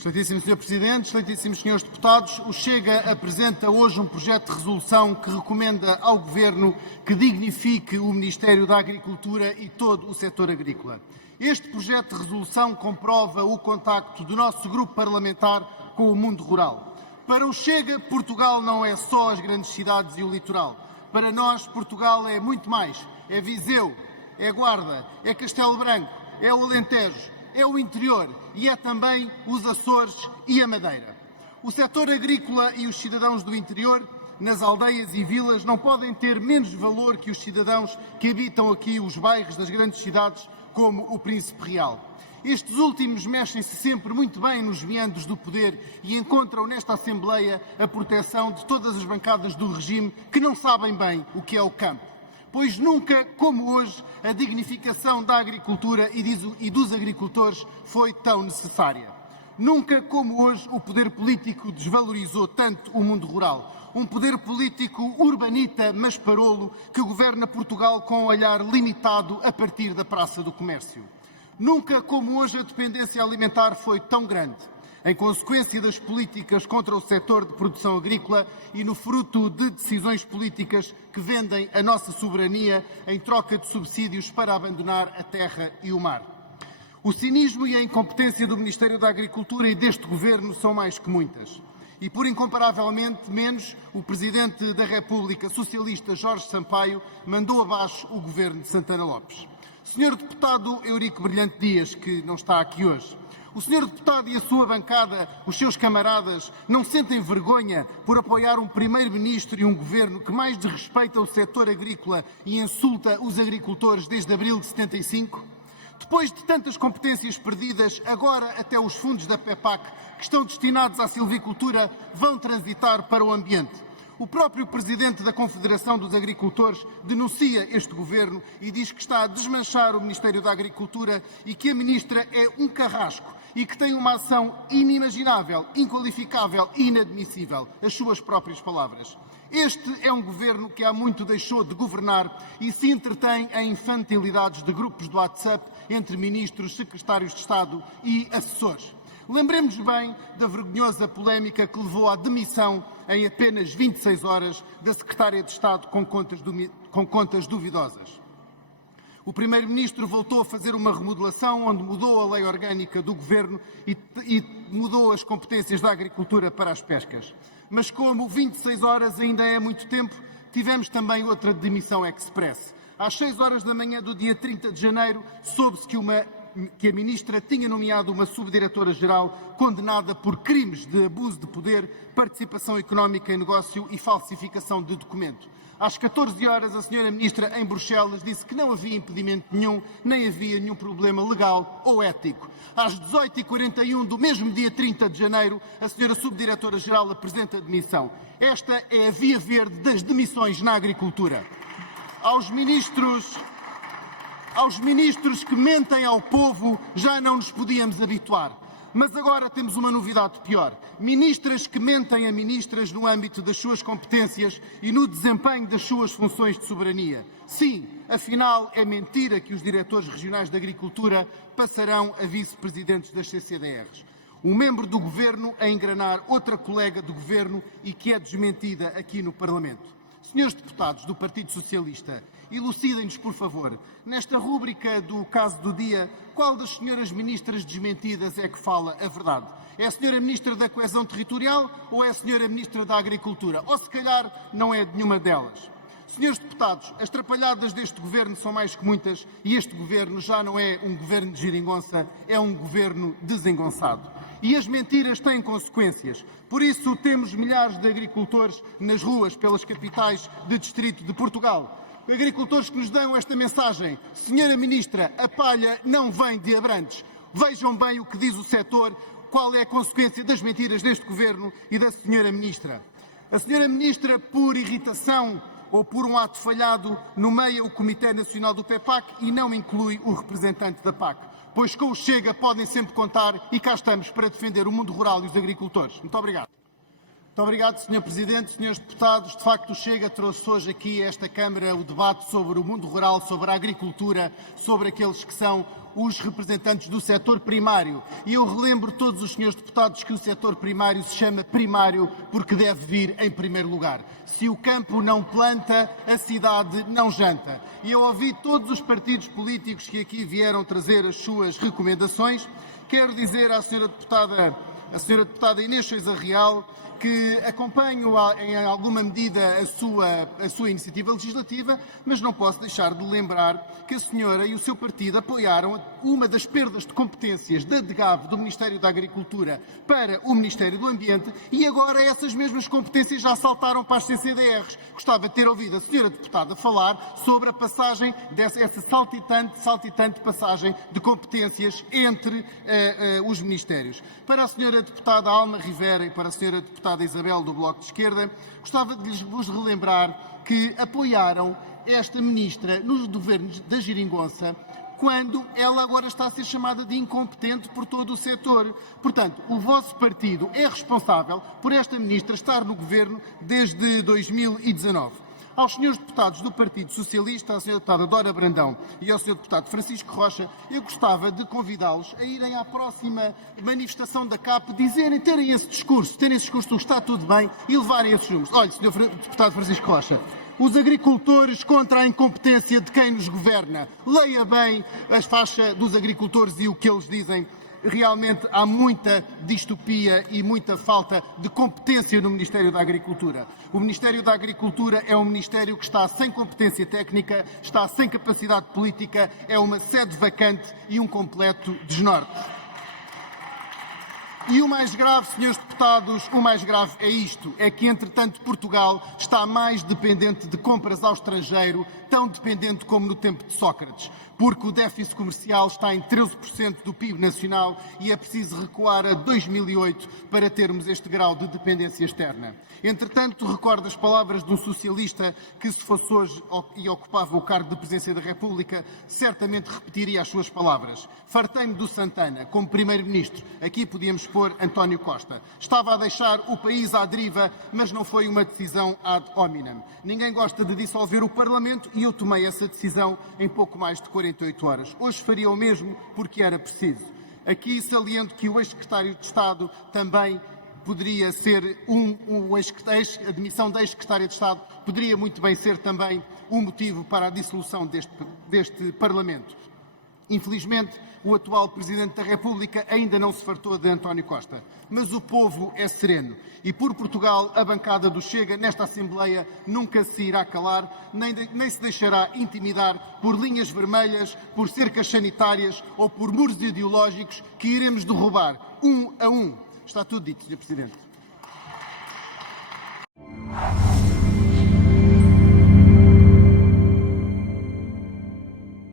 Excelentíssimo Sr. Presidente, excelentíssimos Srs. Deputados, o Chega apresenta hoje um projeto de resolução que recomenda ao Governo que dignifique o Ministério da Agricultura e todo o setor agrícola. Este projeto de resolução comprova o contacto do nosso grupo parlamentar com o mundo rural. Para o Chega, Portugal não é só as grandes cidades e o litoral. Para nós, Portugal é muito mais. É Viseu, é Guarda, é Castelo Branco, é o Alentejo, é o interior e é também os Açores e a Madeira. O setor agrícola e os cidadãos do interior, nas aldeias e vilas, não podem ter menos valor que os cidadãos que habitam aqui os bairros das grandes cidades, como o Príncipe Real. Estes últimos mexem-se sempre muito bem nos meandros do poder e encontram nesta Assembleia a proteção de todas as bancadas do regime que não sabem bem o que é o campo. Pois nunca, como hoje, a dignificação da agricultura e dos agricultores foi tão necessária. Nunca, como hoje, o poder político desvalorizou tanto o mundo rural. Um poder político urbanita, mas parolo, que governa Portugal com um olhar limitado a partir da Praça do Comércio. Nunca, como hoje, a dependência alimentar foi tão grande, em consequência das políticas contra o setor de produção agrícola e no fruto de decisões políticas que vendem a nossa soberania em troca de subsídios para abandonar a terra e o mar. O cinismo e a incompetência do Ministério da Agricultura e deste Governo são mais que muitas. E, por incomparavelmente menos, o Presidente da República Socialista, Jorge Sampaio, mandou abaixo o Governo de Santana Lopes. Sr. Deputado Eurico Brilhante Dias, que não está aqui hoje, o Sr. Deputado e a sua bancada, os seus camaradas, não sentem vergonha por apoiar um Primeiro-Ministro e um Governo que mais desrespeita o setor agrícola e insulta os agricultores desde abril de 75? Depois de tantas competências perdidas, agora até os fundos da PEPAC, que estão destinados à silvicultura, vão transitar para o ambiente. O próprio Presidente da Confederação dos Agricultores denuncia este Governo e diz que está a desmanchar o Ministério da Agricultura e que a Ministra é um carrasco e que tem uma ação inimaginável, inqualificável e inadmissível, as suas próprias palavras. Este é um Governo que há muito deixou de governar e se entretém em infantilidades de grupos do WhatsApp entre ministros, secretários de Estado e assessores. Lembremos bem da vergonhosa polémica que levou à demissão em apenas 26 horas da Secretária de Estado com contas duvidosas. O Primeiro-Ministro voltou a fazer uma remodelação onde mudou a lei orgânica do Governo e mudou as competências da agricultura para as pescas. Mas como 26 horas ainda é muito tempo, tivemos também outra demissão express. Às 6 horas da manhã do dia 30 de janeiro, soube-se que a Ministra tinha nomeado uma subdiretora-geral condenada por crimes de abuso de poder, participação económica em negócio e falsificação de documento. Às 14 horas, a Sra. Ministra, em Bruxelas, disse que não havia impedimento nenhum, nem havia nenhum problema legal ou ético. Às 18h41 do mesmo dia 30 de janeiro, a Sra. Subdiretora-geral apresenta a demissão. Esta é a via verde das demissões na agricultura. Aos ministros que mentem ao povo já não nos podíamos habituar. Mas agora temos uma novidade pior. Ministras que mentem a ministras no âmbito das suas competências e no desempenho das suas funções de soberania. Sim, afinal é mentira que os diretores regionais de agricultura passarão a vice-presidentes das CCDRs. Um membro do Governo a enganar outra colega do Governo e que é desmentida aqui no Parlamento. Senhores deputados do Partido Socialista, elucidem-nos, por favor, nesta rúbrica do caso do dia, qual das senhoras ministras desmentidas é que fala a verdade? É a senhora Ministra da Coesão Territorial ou é a senhora Ministra da Agricultura? Ou, se calhar, não é de nenhuma delas? Senhores deputados, as trapalhadas deste Governo são mais que muitas e este Governo já não é um Governo de geringonça, é um Governo desengonçado. E as mentiras têm consequências. Por isso temos milhares de agricultores nas ruas pelas capitais de distrito de Portugal. Agricultores que nos dão esta mensagem: Senhora Ministra, a palha não vem de Abrantes. Vejam bem o que diz o setor, qual é a consequência das mentiras deste Governo e da Senhora Ministra. A Senhora Ministra, por irritação ou por um ato falhado, nomeia o Comitê Nacional do PEPAC e não inclui o representante da PAC. Pois com o Chega podem sempre contar e cá estamos para defender o mundo rural e os agricultores. Muito obrigado. Muito obrigado, Sr. Presidente, Srs. Deputados. De facto, o Chega trouxe hoje aqui a esta Câmara o debate sobre o mundo rural, sobre a agricultura, sobre aqueles que são os representantes do setor primário. E eu relembro todos os senhores deputados que o setor primário se chama primário porque deve vir em primeiro lugar. Se o campo não planta, a cidade não janta. E eu ouvi todos os partidos políticos que aqui vieram trazer as suas recomendações. Quero dizer à senhora deputada Inês Sousa Real que acompanho em alguma medida a sua iniciativa legislativa, mas não posso deixar de lembrar que a senhora e o seu partido apoiaram uma das perdas de competências da DGAV, do Ministério da Agricultura, para o Ministério do Ambiente, e agora essas mesmas competências já saltaram para as CCDRs. Gostava de ter ouvido a senhora deputada falar sobre a passagem essa saltitante passagem de competências entre os ministérios. Para a senhora deputada Alma Rivera e para a senhora deputada Isabel do Bloco de Esquerda, gostava de vos relembrar que apoiaram esta ministra nos governos da Geringonça, quando ela agora está a ser chamada de incompetente por todo o setor. Portanto, o vosso partido é responsável por esta ministra estar no governo desde 2019. Aos senhores deputados do Partido Socialista, à senhora deputada Dora Brandão e ao senhor deputado Francisco Rocha, eu gostava de convidá-los a irem à próxima manifestação da CAP, terem esse discurso do está tudo bem e levarem esses números. Olha, senhor deputado Francisco Rocha, os agricultores contra a incompetência de quem nos governa. Leia bem a faixa dos agricultores e o que eles dizem. Realmente há muita distopia e muita falta de competência no Ministério da Agricultura. O Ministério da Agricultura é um ministério que está sem competência técnica, está sem capacidade política, é uma sede vacante e um completo desnorte. E o mais grave, senhores deputados, o mais grave é isto, é que, entretanto, Portugal está mais dependente de compras ao estrangeiro, tão dependente como no tempo de Sócrates, porque o déficit comercial está em 13% do PIB nacional e é preciso recuar a 2008 para termos este grau de dependência externa. Entretanto, recordo as palavras de um socialista que, se fosse hoje e ocupava o cargo de Presidência da República, certamente repetiria as suas palavras. Fartei-me do Santana como Primeiro-Ministro. Aqui podíamos pôr António Costa. Estava a deixar o país à deriva, mas não foi uma decisão ad hominem. Ninguém gosta de dissolver o Parlamento e eu tomei essa decisão em pouco mais de 48 horas. Hoje faria o mesmo porque era preciso. Aqui saliento que o ex-secretário de Estado também poderia ser a admissão da ex-secretária de Estado poderia muito bem ser também um motivo para a dissolução deste Parlamento. Infelizmente, o atual Presidente da República ainda não se fartou de António Costa. Mas o povo é sereno e, por Portugal, a bancada do Chega nesta Assembleia nunca se irá calar, nem se deixará intimidar por linhas vermelhas, por cercas sanitárias ou por muros ideológicos que iremos derrubar, um a um. Está tudo dito, Sr. Presidente.